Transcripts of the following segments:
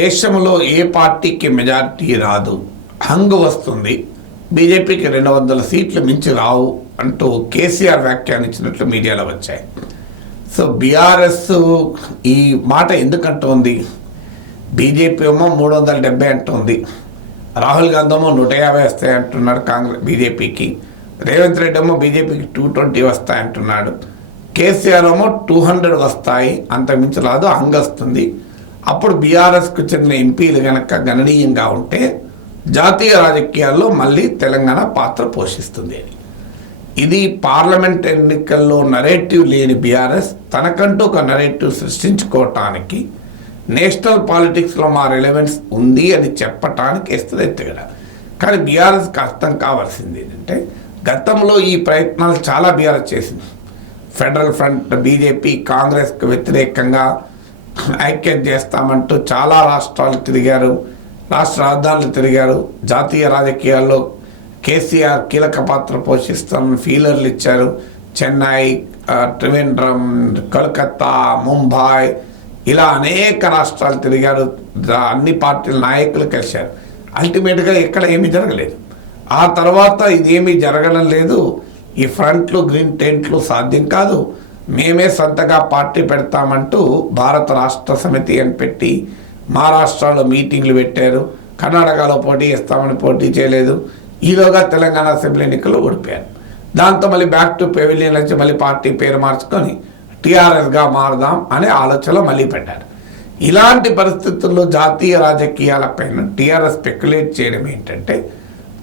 దేశంలో ఏ పార్టీకి మెజారిటీ రాదు. హంగ్ వస్తుంది. బీజేపీకి రెండు వందల సీట్లు మించి రావు అంటూ కేసీఆర్ వ్యాఖ్యానించినట్లు మీడియాలో వచ్చాయి. సో బీఆర్ఎస్ ఈ మాట ఎందుకంటుంది? బీజేపీ ఏమో మూడు వందల డెబ్బై అంటుంది. రాహుల్ గాంధీ ఏమో నూట యాభై వస్తాయి అంటున్నాడు కాంగ్రెస్ బీజేపీకి. రేవంత్ రెడ్డి ఏమో బీజేపీకి టూ ట్వంటీ వస్తాయి అంటున్నాడు. కేసీఆర్ ఏమో టూ హండ్రెడ్ వస్తాయి. అంతకుమించి రాదు. హంగ్ వస్తుంది. అప్పుడు బీఆర్ఎస్కు చెందిన ఎంపీలు కనుక గణనీయంగా ఉంటే జాతీయ రాజకీయాల్లో మళ్ళీ తెలంగాణ పాత్ర పోషిస్తుంది. ఇది పార్లమెంట్ ఎన్నికల్లో నరేటివ్ లేని బీఆర్ఎస్ తనకంటూ ఒక నరేటివ్ సృష్టించుకోవటానికి నేషనల్ పాలిటిక్స్లో మా రిలవెన్స్ ఉంది అని చెప్పటానికి వేస్తుంది ఎత్తుగడ కానీ బీఆర్ఎస్కి అర్థం కావాల్సింది ఏంటంటే గతంలో ఈ ప్రయత్నాలు చాలా బీఆర్ఎస్ చేసింది. ఫెడరల్ ఫ్రంట్ బీజేపీ కాంగ్రెస్కు వ్యతిరేకంగా ఐక్యం చేస్తామంటూ చాలా రాష్ట్రాలు తిరిగారు. రాష్ట్ర రాజధానులు తిరిగారు. జాతీయ రాజకీయాల్లో కేసీఆర్ కీలక పాత్ర పోషిస్తామని ఫీలర్లు ఇచ్చారు. చెన్నై త్రివేంద్రం కలకత్తా ముంబై ఇలా అనేక రాష్ట్రాలు తిరిగారు. అన్ని పార్టీల నాయకులు కలిశారు. అల్టిమేట్గా ఎక్కడ ఏమీ జరగలేదు. ఆ తర్వాత ఇదేమీ జరగడం లేదు. ఈ ఫ్రంట్లు గ్రీన్ టెంట్లు సాధ్యం కాదు. మేమే సొంతగా పార్టీ పెడతామంటూ భారత రాష్ట్ర సమితి అని పెట్టి మహారాష్ట్రలో మీటింగ్లు పెట్టారు. కర్ణాటకలో పోటీ చేస్తామని పోటీ చేయలేదు. ఈలోగా తెలంగాణ అసెంబ్లీ ఎన్నికలు ఓడిపోయారు. దాంతో మళ్ళీ బ్యాక్ టు పెవిలియన్ నుంచి మళ్ళీ పార్టీ పేరు మార్చుకొని టీఆర్ఎస్గా మారదాం అనే ఆలోచనలో మళ్ళీ పెట్టారు. ఇలాంటి పరిస్థితుల్లో జాతీయ రాజకీయాలపైన టీఆర్ఎస్ స్పెక్యులేట్ చేయడం ఏంటంటే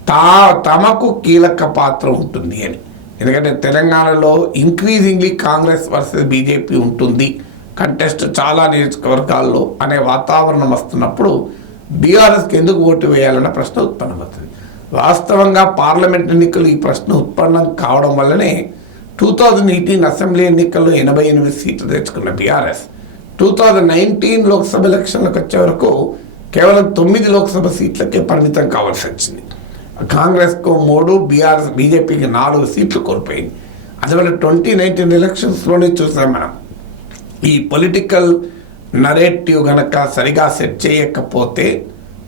తా తమకు కీలక పాత్ర ఉంటుంది అని. ఎందుకంటే తెలంగాణలో ఇంక్రీజింగ్లీ కాంగ్రెస్ వర్సెస్ బీజేపీ ఉంటుంది. కంటెస్ట్ చాలా నియోజకవర్గాల్లో అనే వాతావరణం వస్తున్నప్పుడు బీఆర్ఎస్కి ఎందుకు ఓటు వేయాలన్న ప్రశ్న ఉత్పన్నమవుతుంది. వాస్తవంగా పార్లమెంట్ ఎన్నికలు ఈ ప్రశ్న ఉత్పన్నం కావడం వల్లనే టూ థౌజండ్ ఎయిటీన్ అసెంబ్లీ ఎన్నికల్లో ఎనభై ఎనిమిది సీట్లు తెచ్చుకున్న BRS two thousand nineteen Lok Sabha ఎలక్షన్లకు వచ్చే వరకు కేవలం తొమ్మిది లోక్సభ సీట్లకే పరిమితం కావాల్సి వచ్చింది. కాంగ్రెస్కు మూడు బీఆర్ఎస్ బీజేపీకి నాలుగు సీట్లు కోల్పోయింది. అందువల్ల ట్వంటీ నైన్టీన్ ఎలక్షన్స్లోనే చూసాం మనం. ఈ పొలిటికల్ నరేటివ్ గనక సరిగా సెట్ చేయకపోతే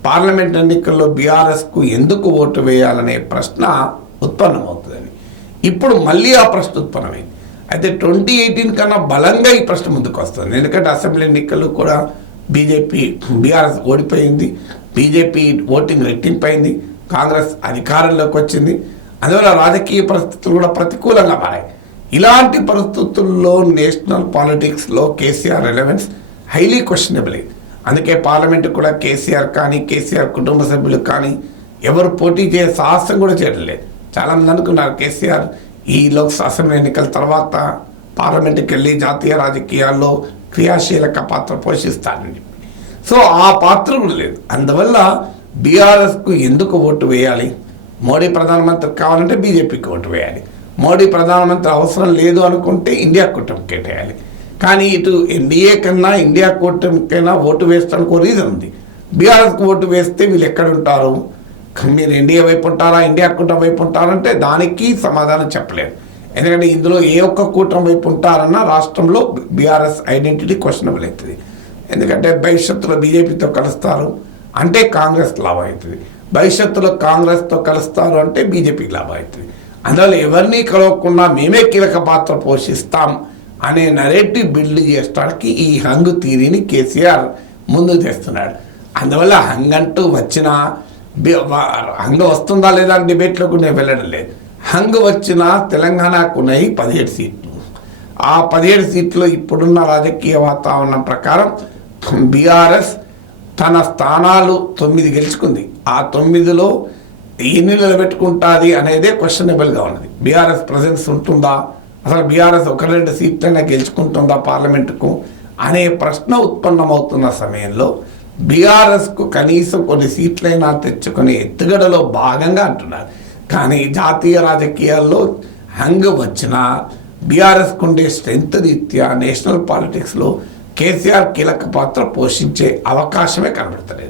పార్లమెంట్ ఎన్నికల్లో బీఆర్ఎస్కు ఎందుకు ఓటు వేయాలనే ప్రశ్న ఉత్పన్నమవుతుందని. ఇప్పుడు మళ్ళీ ఆ ప్రశ్న ఉత్పన్నమైంది. అయితే ట్వంటీ ఎయిటీన్ కన్నా బలంగా ఈ ప్రశ్న ముందుకు వస్తుంది. ఎందుకంటే అసెంబ్లీ ఎన్నికల్లో కూడా బీజేపీ బీఆర్ఎస్ ఓడిపోయింది. బీజేపీ ఓటింగ్ రెట్టింపైంది. కాంగ్రెస్ అధికారంలోకి వచ్చింది. అందువల్ల రాజకీయ పరిస్థితులు కూడా ప్రతికూలంగా మారాయి. ఇలాంటి పరిస్థితుల్లో నేషనల్ పాలిటిక్స్లో కేసీఆర్ రిలవెన్స్ హైలీ క్వశ్చనబుల్ అందుకే పార్లమెంటు కూడా కేసీఆర్ కానీ కేసీఆర్ కుటుంబ సభ్యులు కానీ ఎవరు పోటీ చేసే సాహసం కూడా చేయట్లేదు లేదు. చాలామంది అనుకున్నారు కేసీఆర్ ఈ లోక్సభ అసెంబ్లీ ఎన్నికల తర్వాత పార్లమెంటుకి వెళ్ళి జాతీయ రాజకీయాల్లో క్రియాశీలక పాత్ర పోషిస్తారని సో ఆ పాత్ర కూడా లేదు. అందువల్ల బీఆర్ఎస్కు ఎందుకు ఓటు వేయాలి? మోడీ ప్రధానమంత్రి కావాలంటే బీజేపీకి ఓటు వేయాలి. మోడీ ప్రధానమంత్రి అవసరం లేదు అనుకుంటే ఇండియా కూటమికి కేటేయాలి కానీ ఇటు ఎన్డీఏ కన్నా ఇండియా కూటమికైనా ఓటు వేస్తానికి ఒక రీజన్ ఉంది. బీఆర్ఎస్కి ఓటు వేస్తే వీళ్ళు ఎక్కడ ఉంటారు? మీరు ఎన్డీఏ వైపు ఉంటారా? ఇండియా కూటమి వైపు ఉంటారంటే దానికి సమాధానం చెప్పలేదు ఎందుకంటే ఇందులో ఏ ఒక్క కూటమి వైపు ఉంటారన్నా రాష్ట్రంలో బీఆర్ఎస్ ఐడెంటిటీ క్వశ్చనబుల్ అవుతుంది. ఎందుకంటే భవిష్యత్తులో బీజేపీతో కలుస్తారు. అంటే కాంగ్రెస్ లాభం అవుతుంది భవిష్యత్తులో కాంగ్రెస్తో కలుస్తారు అంటే బీజేపీకి లాభం అవుతుంది అందువల్ల ఎవరిని కలవకుండా మేమే కీలక పాత్ర పోషిస్తాం అనే నరేటివ్ బిల్డ్ చేయడానికి ఈ హంగు తీరిని కేసీఆర్ ముందు తెస్తున్నాడు. అందువల్ల హంగంటూ వచ్చిన హంగ్ వస్తుందా లేదా అని డిబేట్లోకి నేను వెళ్ళడం లేదు. హంగ్ వచ్చిన తెలంగాణకు ఉన్నాయి పదిహేడు సీట్లు. ఆ పదిహేడు సీట్లు ఇప్పుడున్న రాజకీయ వాతావరణం ప్రకారం బీఆర్ఎస్ తన స్థానాలు తొమ్మిది గెలుచుకుంది. ఆ తొమ్మిదిలో ఎన్ని నిలబెట్టుకుంటుంది అనేదే క్వశ్చనబుల్గా ఉన్నది. బీఆర్ఎస్ ప్రజెన్స్ ఉంటుందా? అసలు బీఆర్ఎస్ ఒక రెండు సీట్లైనా గెలుచుకుంటుందా పార్లమెంటుకు? అనే ప్రశ్న ఉత్పన్నమవుతున్న సమయంలో బీఆర్ఎస్కు కనీసం కొన్ని సీట్లైనా తెచ్చుకునే ఎత్తుగడలో భాగంగా అంటున్నారు. కానీ జాతీయ రాజకీయాల్లో హంగ్ వచ్చినా బీఆర్ఎస్కు ఉండే స్ట్రెంత్ రీత్యా నేషనల్ పాలిటిక్స్లో కేసీఆర్ కీలక పాత్ర పోషించే అవకాశమే కనబడతలేదు.